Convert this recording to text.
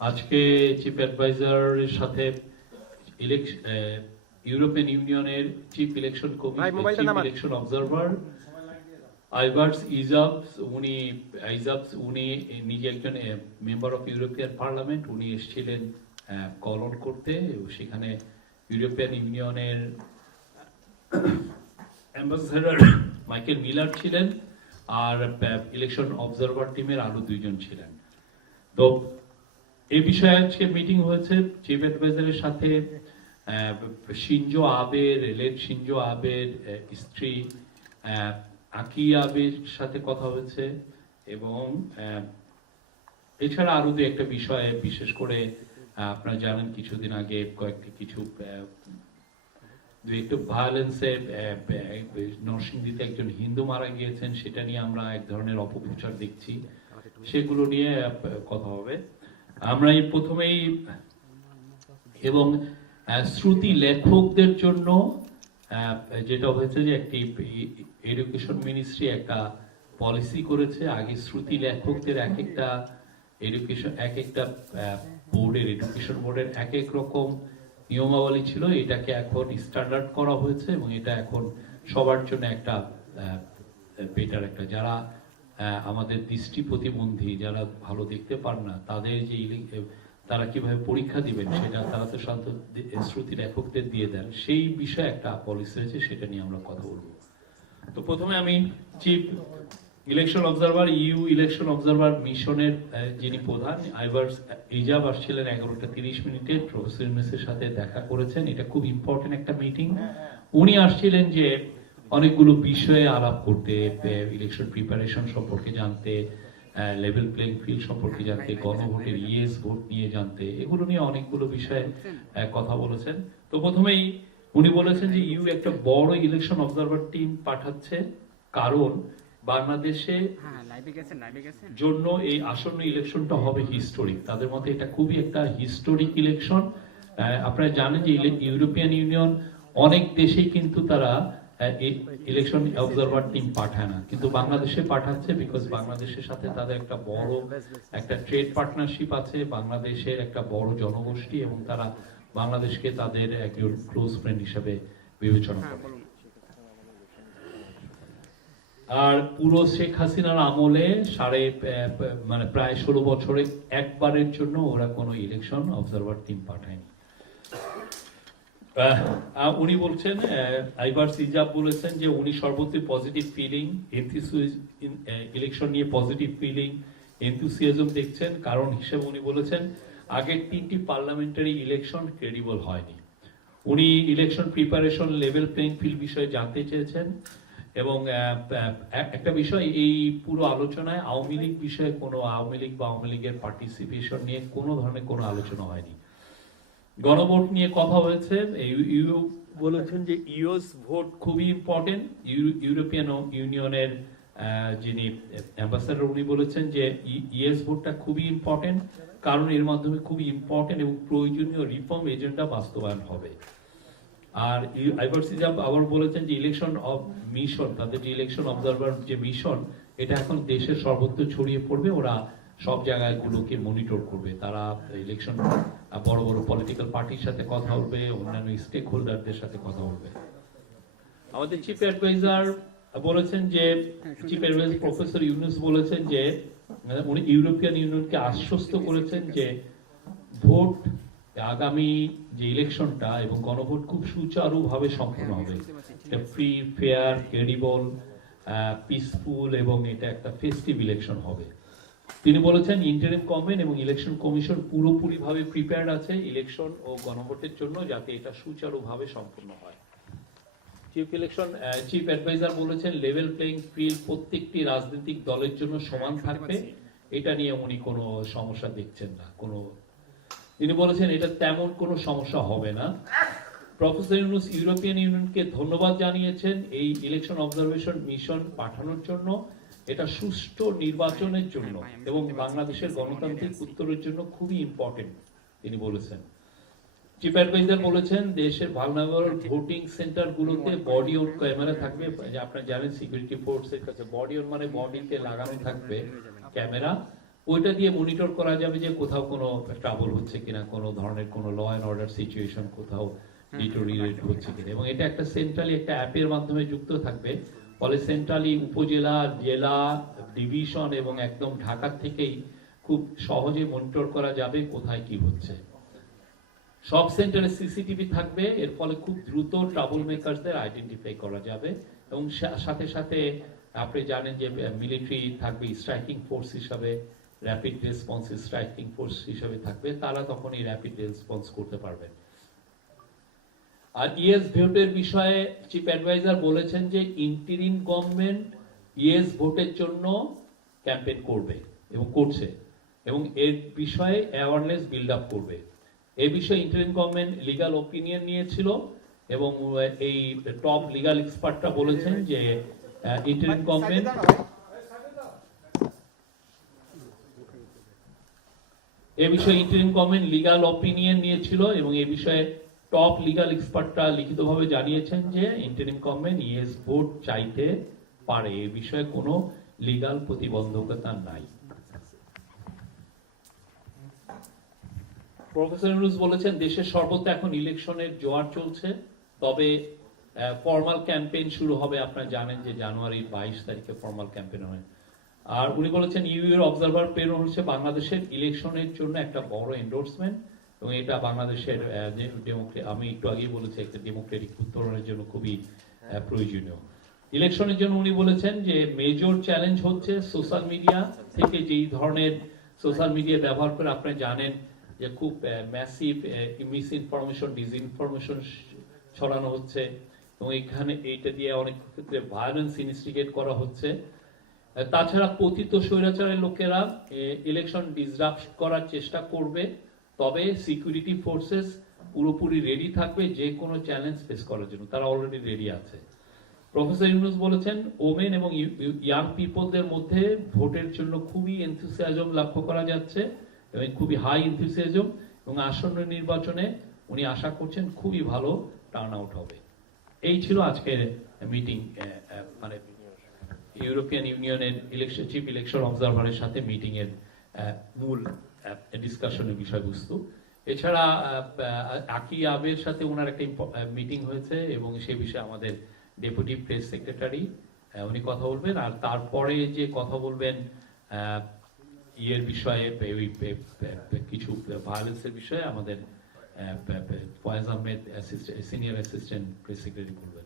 আজকে চিফ অ্যাডভাইজারের সাথে ইউরোপিয়ান ইউনিয়নের chief election election observer Ivars উনি নিজে একজন মেম্বার অফ ইউরোপিয়ান পার্লামেন্ট, উনি এসেছিলেন কল অন করতে। সেখানে ইউরোপিয়ান ইউনিয়নের অ্যাম্বাসেডর মাইকেল মিলার ছিলেন, আর ইলেকশন অবজারভার টিমের আরো 2 জন ছিলেন। তো এই বিষয়ে আজকে মিটিং হয়েছে চিফ অ্যাডভাইজারের সাথে। শিনজো আবের স্ত্রী আকি আবের সাথে কথা হয়েছে, এবং এছাড়া আরো 2-একটা বিষয়ে, বিশেষ করে আপনারা জানেন কিছুদিন আগে একটু ভায়োলেন্সে নরসিংদীতে একজন হিন্দু মারা গিয়েছেন, সেটা নিয়ে আমরা এক ধরনের অপপ্রচার দেখছি, সেগুলো নিয়ে কথা হবে। আমরা এই প্রথমেই, এবং শ্রুতি লেখকদের জন্য যেটা হয়েছে যে একটি এডুকেশন মিনিস্ট্রি একটা পলিসি করেছে। আগে শ্রুতি লেখকদের এক একটা এডুকেশন বোর্ডের এক এক রকম নিয়মাবলী ছিল, এটাকে এখন স্ট্যান্ডার্ড করা হয়েছে, এবং এটা এখন সবার জন্য একটা বেটার একটা, যারা আমাদের দৃষ্টি প্রতিবন্ধী, যারা ভালো দেখতে পান না, তাদের যে তারা কিভাবে পরীক্ষা দিবেন সেটা তারা তো শ্রুতি লেখকদের দিয়ে দেন, সেই বিষয়ে একটা পলিসি হয়েছে, সেটা নিয়ে আমরা কথা বলবো। তো প্রথমে আমি chief election observer election observer মিশনের যিনি প্রধান আইভার্স ইজাব আসছিলেন 11:30 প্রফেসর ইউনূসের সাথে দেখা করেছেন। এটা খুব ইম্পর্টেন্ট একটা মিটিং। উনি আসছিলেন যে অনেকগুলো বিষয়ে আলাপ করতে, ইলেকশন প্রিপারেশন সম্পর্কে জানতে, লেভেল প্লেইং ফিল্ড সম্পর্কে জানতে, গণভোটের ইয়েস ভোট নিয়ে জানতে, এগুলো নিয়ে অনেকগুলো বিষয়ে কথা বলেছেন। তো প্রথমেই উনি বলেছেন যে একটা বড় ইলেকশন অবজারভার টিম পাঠাচ্ছে, কারণ বাংলাদেশে জন্য এই আসন্ন ইলেকশনটা হবে হিস্টোরিক। তাদের মতে এটা খুবই একটা হিস্টোরিক ইলেকশন। আপনারা জানেন যে ইউরোপিয়ান ইউনিয়ন অনেক দেশেই কিন্তু তারা ইলেকশন অবজারভার টিম পাঠায় না, কিন্তু বাংলাদেশে পাঠাচ্ছে, বিকজ বাংলাদেশের সাথে তাদের একটা বড় একটা ট্রেড পার্টনারশিপ আছে, বাংলাদেশের একটা বড় জনগোষ্ঠী, এবং তারা বাংলাদেশকে তাদের একজন ক্লোজ ফ্রেন্ড হিসেবে বিবেচনা করে। আর পুরো শেখ হাসিনার আমলে প্রায় 16 বছরে একবারের জন্য ওরা কোনো ইলেকশন অবজারভার টিম পাঠায়নি। উনি বলছেন, আইভার্স ইজাব বলেছেন যে উনি সর্বত্র পজিটিভ ফিলিং, ইলেকশন নিয়ে পজিটিভ ফিলিং, এনথুসিয়াজম দেখছেন। কারণ হিসেবে উনি বলেছেন আগের 3টি পার্লামেন্টারি ইলেকশন ক্রেডিবল হয়নি। উনি election preparation, level playing field বিষয়ে জানতে চেয়েছেন, এবং একটা বিষয়, এই পুরো আলোচনায় আওয়ামী লীগ বিষয়ে আওয়ামী লীগের পার্টিসিপেশন নিয়ে কোনো ধরনের কোনো আলোচনা হয়নি। গণভোট নিয়ে কথা হয়েছে। বলেছেন যে ইউএস ভোট খুবই ইম্পর্টেন্ট। ইউরোপিয়ান ইউনিয়নের যিনি অ্যাম্বাসেডর, উনি বলেছেন যে ইউএস ভোটটা খুবই ইম্পর্টেন্ট, কারণ এর মাধ্যমে খুবই ইম্পর্টেন্ট এবং প্রয়োজনীয় রিফর্ম এজেন্ডা বাস্তবায়ন হবে। আর আইভার্স ইজাব আবার বলেছেন যে ইলেকশন অফ মিশন, তাদের যে ইলেকশন অবজারভার যে মিশন, এটা এখন দেশের সর্বত্র ছড়িয়ে পড়বে। ওরা সব জায়গাগুলোকে মনিটর করবে। তারা ইলেকশন বড় বড় পলিটিক্যাল পার্টির সাথে কথা বলবে, অন্যান্য স্টেক হোল্ডারদের সাথে কথা বলবে। আমাদের চিফ অ্যাডভাইজার বলেছেন যে, চিফ অ্যাডভাইজার প্রফেসর ইউনূস বলেছেন যে উনি ইউরোপিয়ান ইউনিয়নকে আশ্বস্ত করেছেন যে ভোট, আগামী যে ইলেকশনটা এবং গণভোট খুব সুচারুভাবে সম্পন্ন হবে। এটা ফ্রি, ফেয়ার, ক্রেডিবল, পিসফুল, এবং এটা একটা ফেস্টিভ ইলেকশন হবে। তিনি বলেছেন ইন্টারিম গভর্নমেন্ট এবং ইলেকশন কমিশন পুরোপুরিভাবে প্রিপেয়ার্ড আছে ইলেকশন ও গণভোটের জন্য, যাতে এটা সুচারুভাবে সম্পন্ন হয়। চিফ অ্যাডভাইজার বলেছেন লেভেল প্লেইং ফিল্ড প্রত্যেকটি রাজনৈতিক দলের জন্য সমান থাকবে, এটা নিয়ে উনি কোনো সমস্যা দেখছেন না। তিনি বলেছেন এটা তেমন কোনো সমস্যা হবে না। প্রফেসর ইউনূস ইউরোপিয়ান ইউনিয়নকে ধন্যবাদ জানিয়েছেন এই ইলেকশন অবজারভেশন মিশন পাঠানোর জন্য। এটা সুষ্ঠু নির্বাচনের জন্য এবং বাংলাদেশের গণতান্ত্রিক উত্তরের জন্য খুবই ইম্পর্টেন্ট, তিনি বলেছেন। চিফ অ্যাডভাইজার বলেছেন দেশের ভালনারেবল ভোটিং সেন্টার গুলোতে বডি অন ক্যামেরা থাকবে। আপনারা জানেন সিকিউরিটি ফোর্সের কাছে বডি অন মানে বডিতে লাগানো থাকবে ক্যামেরা, ওইটা দিয়ে মনিটর করা যাবে যে কোথাও কোনো ট্রাবল হচ্ছে কিনা, কোনো ধরনের কোনো ল অ্যান্ড অর্ডার সিচুয়েশন কোথাও ডিটোরিয়েট হচ্ছে কিনা, এবং এটা একটা সেন্ট্রালি একটা অ্যাপের মাধ্যমে যুক্ত থাকবে। ফলে সেন্ট্রালি উপজেলা, জেলা, ডিভিশন এবং একদম ঢাকা থেকেই খুব সহজে মনিটর করা যাবে কোথায় কি হচ্ছে। সব সেন্টারে সিসিটিভি থাকবে, এর ফলে খুব দ্রুত ট্রাবল মেকারসদের আইডেন্টিফাই করা যাবে। এবং সাথে সাথে আপনি জানেন যে মিলিটারি থাকবে স্ট্রাইকিং ফোর্স হিসাবে, র্যাপিড রেসপন্স স্ট্রাইকিং ফোর্স হিসাবে থাকবে, তারা তখন এই র্যাপিড রেসপন্স করতে পারবেন। আর ইয়েস ভোটের বিষয়ে চিফ অ্যাডভাইজার বলেছেন যে ইন্টারিম গভর্নমেন্ট ইয়েস ভোটের জন্য ক্যাম্পেইন করবে এবং করছে, এবং এর বিষয়ে অ্যাওয়ারনেস বিল্ড আপ করবে। এই বিষয়ে ইন্টারিম গভর্নমেন্ট লিগ্যাল ওপিনিয়ন নিয়েছিল, এবং এই টপ লিগ্যাল এক্সপার্টরা বলেছেন যে ইন্টারিম গভর্নমেন্ট এই বিষয়ে ইন্টারিম গভর্নমেন্ট লিগ্যাল ওপিনিয়ন নিয়েছিল, এবং এই বিষয়ে টপ লিগ্যাল এক্সপার্টরা লিখিতভাবে জানিয়েছেন যে ইন্টারিম গভর্নমেন্ট ইয়েস ভোট চাইতে পারে, এই বিষয়ে কোনো লিগ্যাল প্রতিবন্ধকতা নাই। প্রফেসর ইউনূস বলেছেন দেশের সর্বত্র এখন ইলেকশনের জোয়ার চলছে, তবে ফর্মাল ক্যাম্পেইন শুরু হবে। আপনারা জানেন যে জানুয়ারির 22 তারিখে ফর্মাল ক্যাম্পেইন হয়। আর উনি বলেছেন ইউএর অবজারভার প্রেরণ হচ্ছে বাংলাদেশের ইলেকশনের জন্য একটা বড় এন্ডোর্সমেন্ট, এবং এটা বাংলাদেশের আমি একটু আগেই বলেছি একটা ডেমোক্রেটিক উত্তরণের জন্য খুবই প্রয়োজনীয়। ইলেকশনের জন্য উনি বলেছেন যে মেজর চ্যালেঞ্জ হচ্ছে সোশ্যাল মিডিয়া থেকে যেই ধরনের সোশ্যাল মিডিয়া ব্যবহার করে আপনারা জানেন যে খুব ম্যাসিভ মিস ইনফরমেশন, ডিসইনফরমেশন ছড়ানো হচ্ছে, এবং এখানে এইটা দিয়ে অনেক ক্ষেত্রে ভায়োলেন্স ইনস্টিগেট করা হচ্ছে। তাছাড়া পতিত স্বৈরাচারের লোকেরা ইলেকশন ডিসরাপ্ট করার চেষ্টা করবে, তবে সিকিউরিটি ফোর্সেস পুরোপুরি রেডি থাকবে যে কোনো চ্যালেঞ্জ ফেস করার জন্য, তারা অলরেডি রেডি আছে। প্রফেসর ইউনূস বলেছেন ওমেন এবং ইয়াং পিপলদের মধ্যে ভোটের জন্য খুবই এনথুসিয়াজম লক্ষ্য করা যাচ্ছে, এবং খুবই হাই এনথুসিয়াজম, এবং আসন্ন নির্বাচনে উনি আশা করছেন খুবই ভালো টার্ন আউট হবে। এই ছিল আজকের মিটিং, মানে ইউরোপিয়ান ইউনিয়নের চিফ ইলেকশন অবজারভারের সাথে মিটিং এর মূল ডিসকাশনের বিষয়বস্তু। এছাড়া আকি আবের সাথে ওনার একটা মিটিং হয়েছে, এবং সেই বিষয়ে আমাদের ডেপুটি প্রেস সেক্রেটারি উনি কথা বলবেন। আর তারপরে যে কথা বলবেন ইয়ের বিষয়ে, কিছু ভায়োলেন্সের বিষয়ে আমাদের Faiz Ahmed senior assistant press secretary বলবেন।